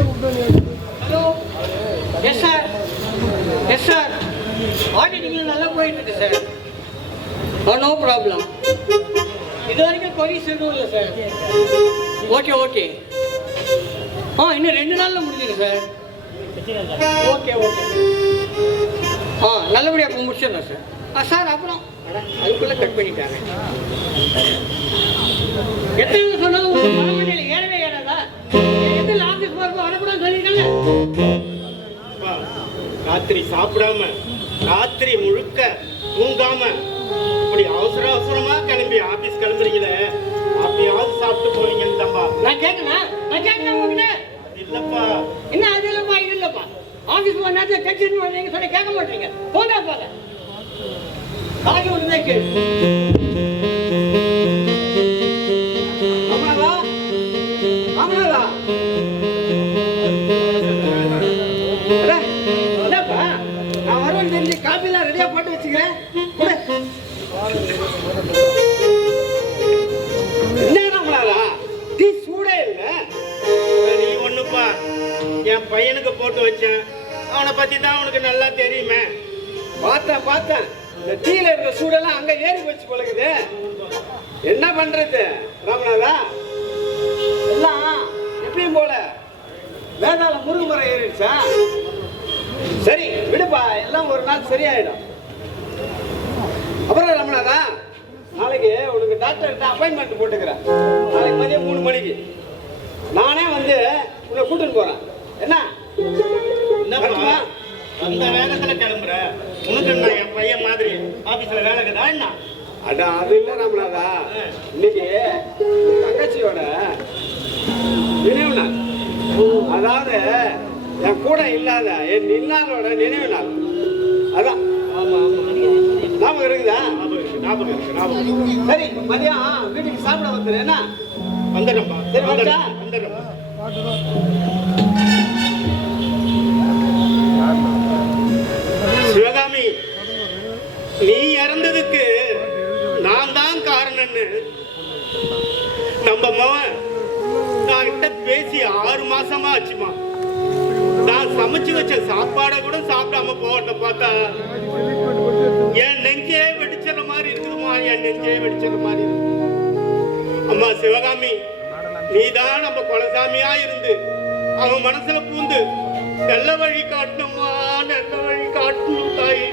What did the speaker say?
Hello. Yes sir, yes sir. ஆடிட்டிங்லாம் நல்லா போயிட்டு இருக்கு சார். No problem. இது வரைக்கும் கொரிஸ் எதுவும் இல்லை சார். Okay okay. இன்னும் 2 நாளில் முடிஞ்சிடும் சார். Okay okay. நல்லபடியாக முடிச்சிடலாம் சார். சார் அப்புறம் அதுக்குள்ளே கட் பண்ணிட்டாங்க. எத்தனை சொன்னாலும் மனமண்டியில் ஏறவே ஏறாதா? எத்தனை ஆஃபீஸ் போகிறப்ப வரக்கூடாதுன்னு சொல்லிட்டாங்க. ராத்திரி சாப்பிடாம ராத்திரி முழுக்க தூங்காம இப்படி அவசர அவசரமா கிளம்பி ஆபீஸ் கிளம்புறீங்களே, அப்படியாவது சாப்பிட்டு போவீங்கன்னு தம்பா நான் கேட்கணும். உங்ககிட்ட இல்லப்பா. என்ன அது இல்லப்பா, இது இல்லப்பா. ஆபீஸ் போன நேரத்தில் டென்ஷன் பண்ணுறீங்க சொல்லி கேட்க மாட்டீங்க. போதா போத காசு ஒன்று தான் கேள்வி. ஆமாவா ஆமாவா? என்னப்பா நான் வருவேன் தெரிஞ்சு காஃபிலாம் ரெடியாக போட்டு வச்சுக்கிறேன். என்ன நம்மளாரா டீ சூடே இல்லை. நீ ஒண்ணுப்பா, என் பையனுக்கு போட்டு வச்சேன். அவனை பத்தி தான் உனக்கு நல்லா தெரியுமே. பார்த்தேன். இந்த டீல இருக்க சூடெல்லாம் அங்க ஏறி வச்சு பழகுது. என்ன பண்றது ராமநாதா? எல்லாம் எப்பயும் போல வேதாள முருகுமரம் ஏறிடுச்சா? சரி விடுப்பா, எல்லாம் ஒரு நாள் சரியாயிடும். அப்புறம் ரமணாதா, நாளைக்கு உனக்கு டாக்டர்கிட்ட அப்பாயின்மெண்ட் போட்டுக்கிறேன். நாளைக்கு மதியம் 3 மணிக்கு நானே வந்து உன்னை கூட்டிட்டு போறேன். என்ன என்னப்பா அந்த வேகத்துல கிளம்புற? உனக்கு என்ன என் பையன் மாதிரி ஆபீஸ்ல வேலை இருக்குதா என்ன? அடா அது இல்லை ராமநாதா, இன்னைக்கு தங்கச்சியோட நினைவு நாள். அதாவது என் கூட இல்லாத என் நின்னாலோட நினைவு நாள். அதான் ஞாபகம் இருக்குதா? ஞாபகம் இருக்கு. சரி மதியம் வீட்டுக்கு சாப்பிட வந்துடு. என்ன வந்துடுறேன்ப்பா. சரி வந்துட்டா? வந்துடுறேன். சிவகாமி, நீ இறந்ததுக்கு நான் தான் காரணம்னு நம்ம மவன் நான் கிட்ட பேசி 6 மாசமா ஆச்சுமா. நான் சமைச்சு வச்ச சாப்பாடை கூட சாப்பிடாம போட்ட பார்த்தா என் நெஞ்சே வெடிச்சிட மாதிரி இருக்குதுமா. என் நெஞ்சே வெடிச்சிட மாதிரி இருக்கு. அம்மா சிவகாமி, நீதான் நம்ம குலசாமியா இருந்து அவன் மனசுல பூந்து நல்ல வழி காட்டணுமா, நல்ல வழி காட்டணும் தாய்.